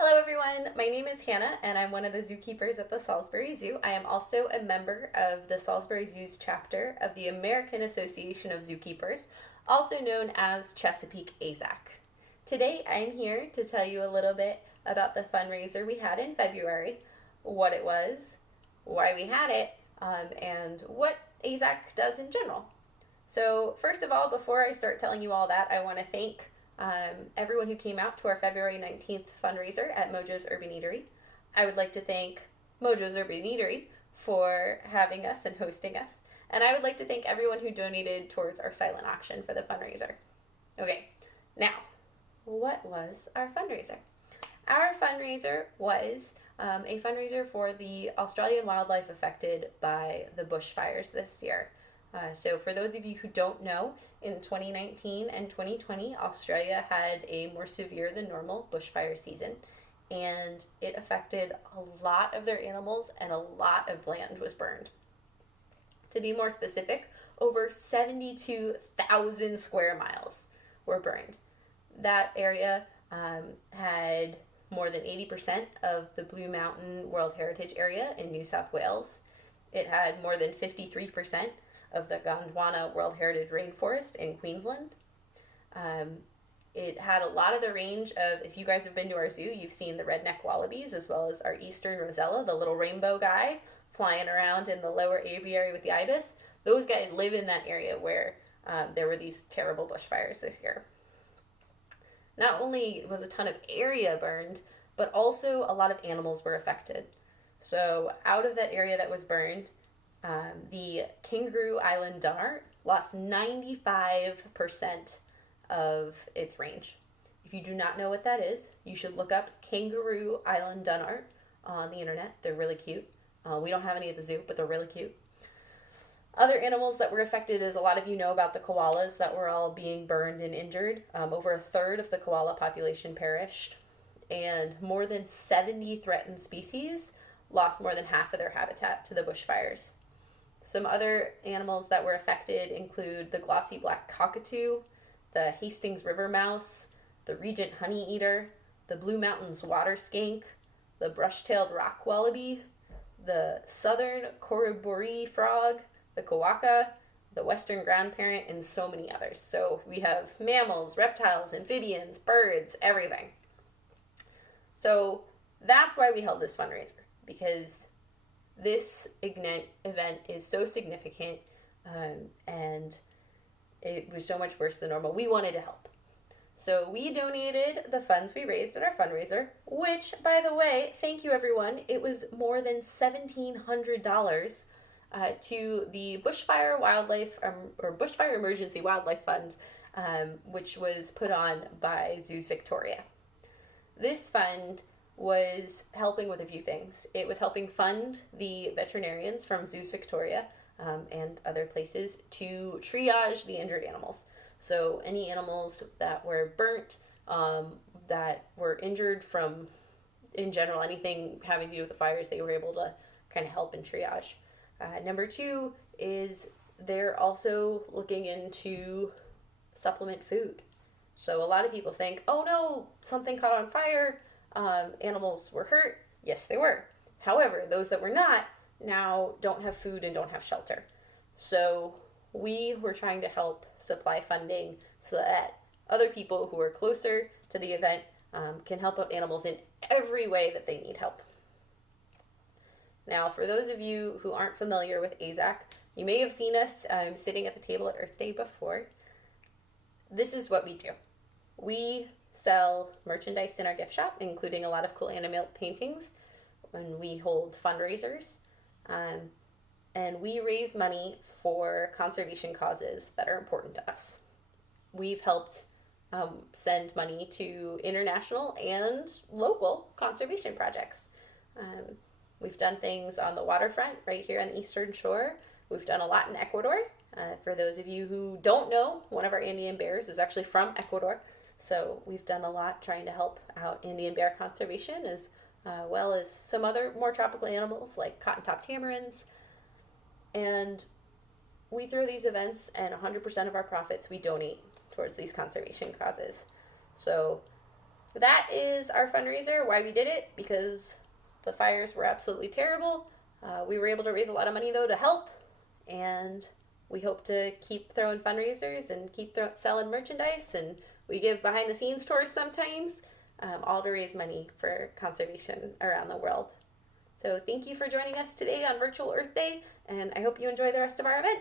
Hello everyone, my name is Hannah and I'm one of the zookeepers at the Salisbury Zoo. I am also a member of the Salisbury Zoo's chapter of the American Association of Zookeepers, also known as Chesapeake Aazk. Today I'm here to tell you a little bit about the fundraiser we had in February, what it was, why we had it, and what Aazk does in general. So first of all, before I start telling you all that, I want to thank everyone who came out to our February 19th fundraiser at Mojo's Urban Eatery. I would like to thank Mojo's Urban Eatery for having us and hosting us. And I would like to thank everyone who donated towards our silent auction for the fundraiser. Okay, now, what was our fundraiser? Our fundraiser was a fundraiser for the Australian wildlife affected by the bushfires this year. So for those of you who don't know, in 2019 and 2020, Australia had a more severe than normal bushfire season, and it affected a lot of their animals and a lot of land was burned. To be more specific, over 72,000 square miles were burned. That area had more than 80% of the Blue Mountain World Heritage Area in New South Wales. It had more than 53% of the Gondwana World Heritage Rainforest in Queensland. It had a lot of the range of, if you guys have been to our zoo, you've seen the redneck wallabies as well as our eastern rosella, the little rainbow guy flying around in the lower aviary with the ibis. Those guys live in that area where there were these terrible bushfires this year. Not only was a ton of area burned, but also a lot of animals were affected. So out of that area that was burned, the Kangaroo Island Dunnart lost 95% of its range. If you do not know what that is, you should look up Kangaroo Island Dunnart on the internet. They're really cute. We don't have any at the zoo, but they're really cute. Other animals that were affected is a lot of you know about the koalas that were all being burned and injured. Over a third of the koala population perished, and more than 70 threatened species lost more than half of their habitat to the bushfires. Some other animals that were affected include the glossy black cockatoo, the Hastings river mouse, the Regent honeyeater, the Blue Mountains water skink, the brush-tailed rock wallaby, the southern Corroboree frog, the quokka, the western ground parrot, and so many others. So we have mammals, reptiles, amphibians, birds, everything. So that's why we held this fundraiser, because this event is so significant, and it was so much worse than normal. We wanted to help. So we donated the funds we raised at our fundraiser, which, by the way, thank you everyone, it was more than $1,700 to the Bushfire Wildlife, or Bushfire Emergency Wildlife Fund, which was put on by Zoos Victoria. This fund was helping with a few things. It was helping fund the veterinarians from Zoos Victoria and other places to triage the injured animals. So any animals that were burnt, that were injured from, in general, anything having to do with the fires, they were able to kind of help and triage. Number two is they're also looking into supplement food. So a lot of people think, oh no, something caught on fire, animals were hurt. Yes, they were. However, those that were not now don't have food and don't have shelter. So we were trying to help supply funding so that other people who are closer to the event can help out animals in every way that they need help. Now, for those of you who aren't familiar with Aazk, you may have seen us sitting at the table at Earth Day before. This is what we do. We sell merchandise in our gift shop, including a lot of cool animal paintings, when we hold fundraisers. And we raise money for conservation causes that are important to us. We've helped send money to international and local conservation projects. We've done things on the waterfront right here on the Eastern Shore. We've done a lot in Ecuador. For those of you who don't know, one of our Andean bears is actually from Ecuador. So we've done a lot trying to help out Andean bear conservation, as well as some other more tropical animals like cotton-top tamarins. And we throw these events, and 100% of our profits we donate towards these conservation causes. So that is our fundraiser. Why we did it, because the fires were absolutely terrible. We were able to raise a lot of money though to help, and we hope to keep throwing fundraisers and keep selling merchandise, and we give behind the scenes tours sometimes, all to raise money for conservation around the world. So thank you for joining us today on Virtual Earth Day, and I hope you enjoy the rest of our event.